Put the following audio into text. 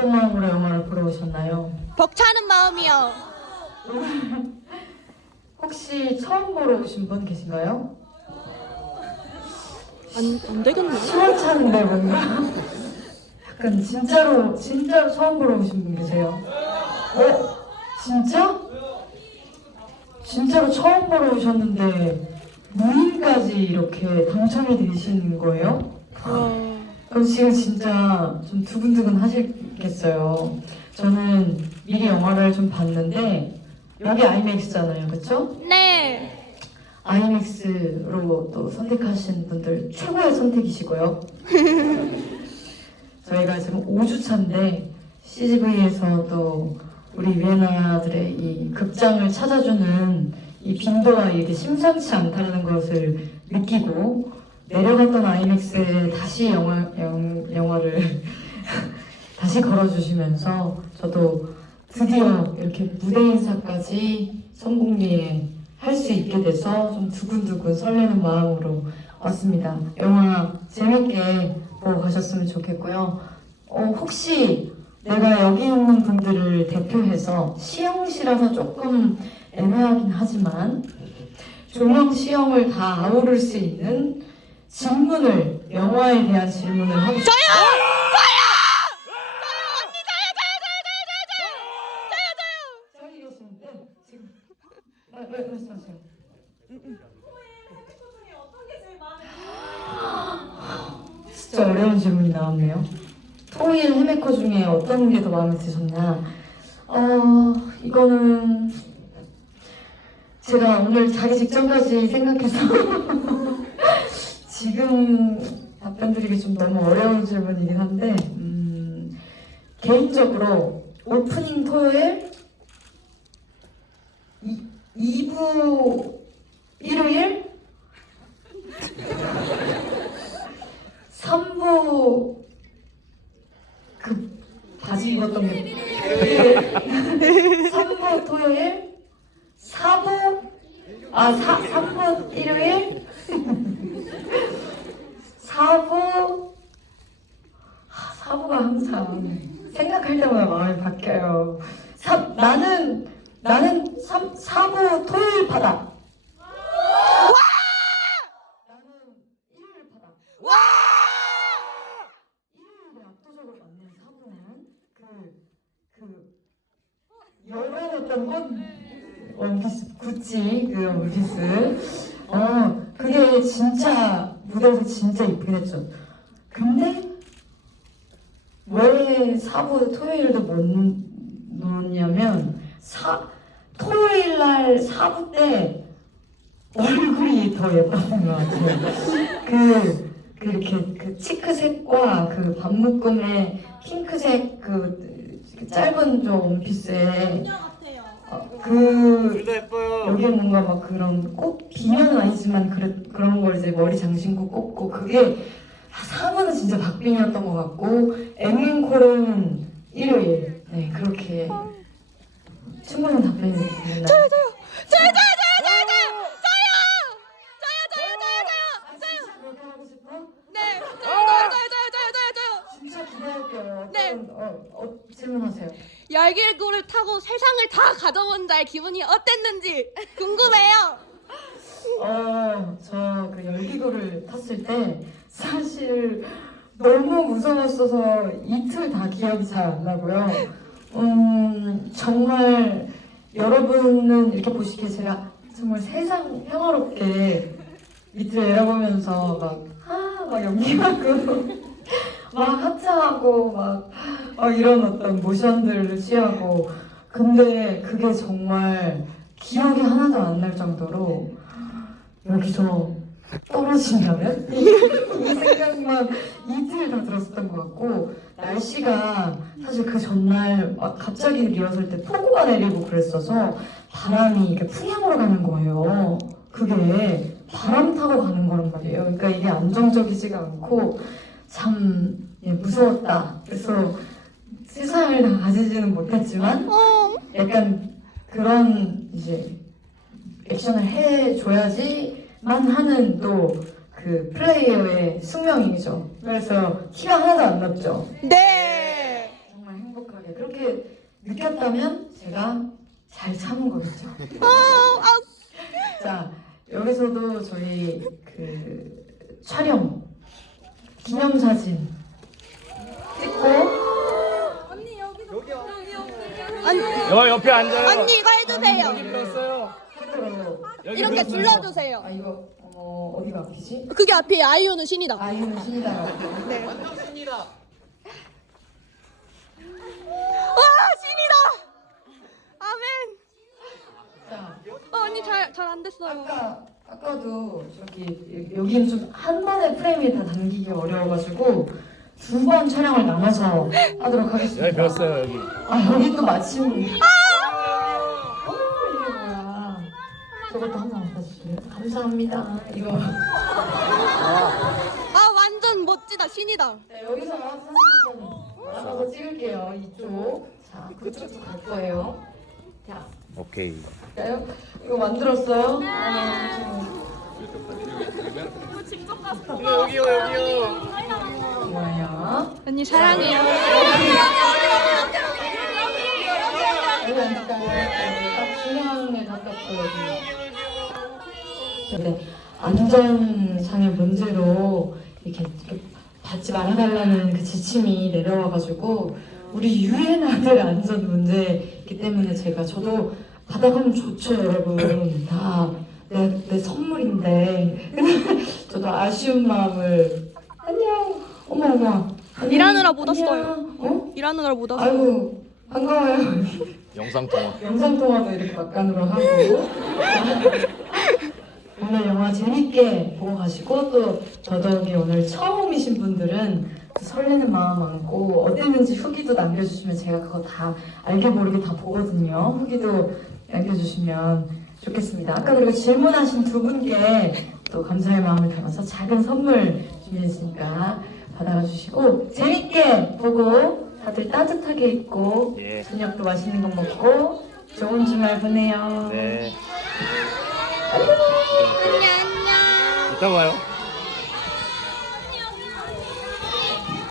어떤 마음으로 영화를 보러 오셨나요? 벅차는 마음이요. 혹시 처음 보러 오신 분 계신가요? 안, 안 되겠네. 시원찮은데 뭔가 약간 진짜로 진짜로 처음 보러 오신 분 계세요? 어? 진짜? 진짜로 처음 보러 오셨는데 무인까지 이렇게 당첨이 되신 거예요? 어, 그럼 지금 진짜 좀 두근두근 하 시겠어요. 저는 미리 영화를 좀 봤는데 여기 아이맥스잖아요, 그렇죠? 네. 아이맥스로 또 선택하신 분들 최고의 선택이시고요. 저희가 지금 5주 차인데 CGV에서 또 우리 위에나들의 이 극장을 찾아주는 이 빈도가 이게 심상치 않다는 것을 느끼고 내려갔던 아이맥스에 다시 영화, 영, 영화를 다시 걸어주시면서 저도 드디어 이렇게 무대 인사까지 성공리에 할 수 있게 돼서 좀 두근두근 설레는 마음으로 왔습니다. 영화 재밌게 보고 가셨으면 좋겠고요. 어, 혹시 내가 여기 있는 분들을 대표해서 시영시라서 조금 애매하긴 하지만 조명 시영을 다 아우를 수 있는 질문을 영화에 대한 질문을 하고 싶어요. 저희 계시는데 지금 아, 진짜 어려운 질문이 나왔네요. 토일 헤메커 중에 어떤 게 더 마음에 드셨냐? 어 이거는 제가 오늘 자기 직전까지 생각해서 지금 답변 드리기 좀 너무 어려운 질문이긴 한데 음, 개인적으로 오프닝 토요일 2, 부 일요일? 3부 그 바지 입었던 게 3부 토요일? 4부? 아 4, 3부 일요일? 4부? 4부가 항상 생각할 때마다 마음이 바뀌어요. 사, 나는 나는 3, 4부 토요일 바다 나는 일요일 바다 와! 일요일에 압도적으로 맞는 사부는 그, 그, 열연했던 건 원피스, 구찌, 그 원피스. 어, 그게 진짜, 무대에서 진짜 이쁘게 됐죠. 근데, 왜 사부 토요일도 못 놓냐면, 사, 토요일 날 사부 때 얼굴이 더 예뻤던 것 같아요. 그, 그 이렇게 그 치크색과 그 반묶음의 핑크색 그, 그 짧은 좀 원피스에 어, 그. 여기에 뭔가 막 그런 꼭 비면은 아니지만 그래, 그런 걸 이제 머리 장신구 꽂고 그게 사무는 진짜 박빙이었던 것 같고 앵앵콜은 일요일 네 그렇게 충분한 답변이 됐습니다. 저요, 저요! 저요, 저요, 저요, 저요! 저요! 저요, 저요, 저요, 저요! 그렇게 하고 싶어? 네! 저요, 저요, 저요, 저요, 저요, 저요! 진짜 기대할게요. 네. 어, 어, 질문하세요. 열길구를 타고 세상을 다 가져본 자의 기분이 어땠는지 궁금해요. 어, 저 그 열기구를 탔을 때 사실 너무 무서웠어서 이틀 다 기억이 잘 안 나고요. 음, 정말 여러분은 이렇게 보시기에 제가 정말 세상 평화롭게 밑을 내려보면서 막, 아, 막 연기하고, 막 하차하고, 막, 막 이런 어떤 모션들을 취하고, 근데 그게 정말 기억이 하나도 안 날 정도로 여기서 떨어지면은 이, 이 생각만 이틀 다 들었었던 것 같고 날씨가 사실 그 전날 막 갑자기 리허설 때 폭우가 내리고 그랬어서 바람이 이렇게 풍향으로 가는 거예요. 그게 바람 타고 가는 거란 말이에요. 그러니까 이게 안정적이지가 않고 참 예, 무서웠다. 그래서 세상을 다 가지지는 못했지만 어, 약간 그런 이제 액션을 해줘야지만 하는 또 그 플레이어의 숙명이죠. 그래서 티가 하나도 안 났죠. 네. 정말 행복하게 그렇게 느꼈다면 제가 잘 참은 거겠죠. 아, 자 여기서도 저희 그 촬영 기념사진 찍고 언니, 여 옆에 앉아요. 해주세요. 들었어요. 핸드로 여기 이렇게. 둘러주세요. 아 이거 어 어디가 앞이지? 그게 앞이에요. 아이유는 신이다. 아이유는 신이다. 네. 신이다. 와, 신이다. 아멘. 자 어, 언니 잘 잘 안 됐어요. 아까 아까도 저기 여기는 좀 한 번에 프레임이 다 담기기 어려워가지고 두 번 촬영을 나눠서 하도록 하겠습니다. 여기 배웠어요 여기. 아 여기 또 마침 어머 이게 뭐야 저것도 하나 감사합니다 이거 아, 완전 멋지다. 신이다. 네, 여기서 사진 한번 알아서 찍을게요 이쪽 자 그쪽도 갈 거예요 자 오케이. 볼까요? 이거 만들었어요? 아, 여기요 여기요. 좋아요 언니 사랑해요. 여기 앉을까요? 여기 딱 중앙에 여기 근데 안전상의 문제로 이렇게, 이렇게 받지 말아달라는 그 지침이 내려와가지고 우리 유엔 아들 안전 문제이기 때문에 제가 저도 받아가면 좋죠 여러분 다 내 내 선물인데 저도 아쉬운 마음을 안녕 어머 어머 안녕. 일하느라 못 왔어요. 어? 일하느라 못 왔어요. 아이고 반가워요 영상 통화. 영상 통화도 이렇게 막간으로 하고 오늘 영화 재밌게 보고 가시고 또 더더욱이 오늘 처음이신 분들은 그 설레는 마음 안고 어땠는지 후기도 남겨주시면 제가 그거 다 알게 모르게 다 보거든요 후기도 남겨주시면 좋겠습니다 아까 그리고 질문하신 두 분께 또 감사의 마음을 담아서 작은 선물 준비했으니까 받아가 주시고 재밌게 보고 다들 따뜻하게 입고 예. 저녁도 맛있는 거 먹고 좋은 주말 보내요. 네. 언니 안녕. 이따 봐요.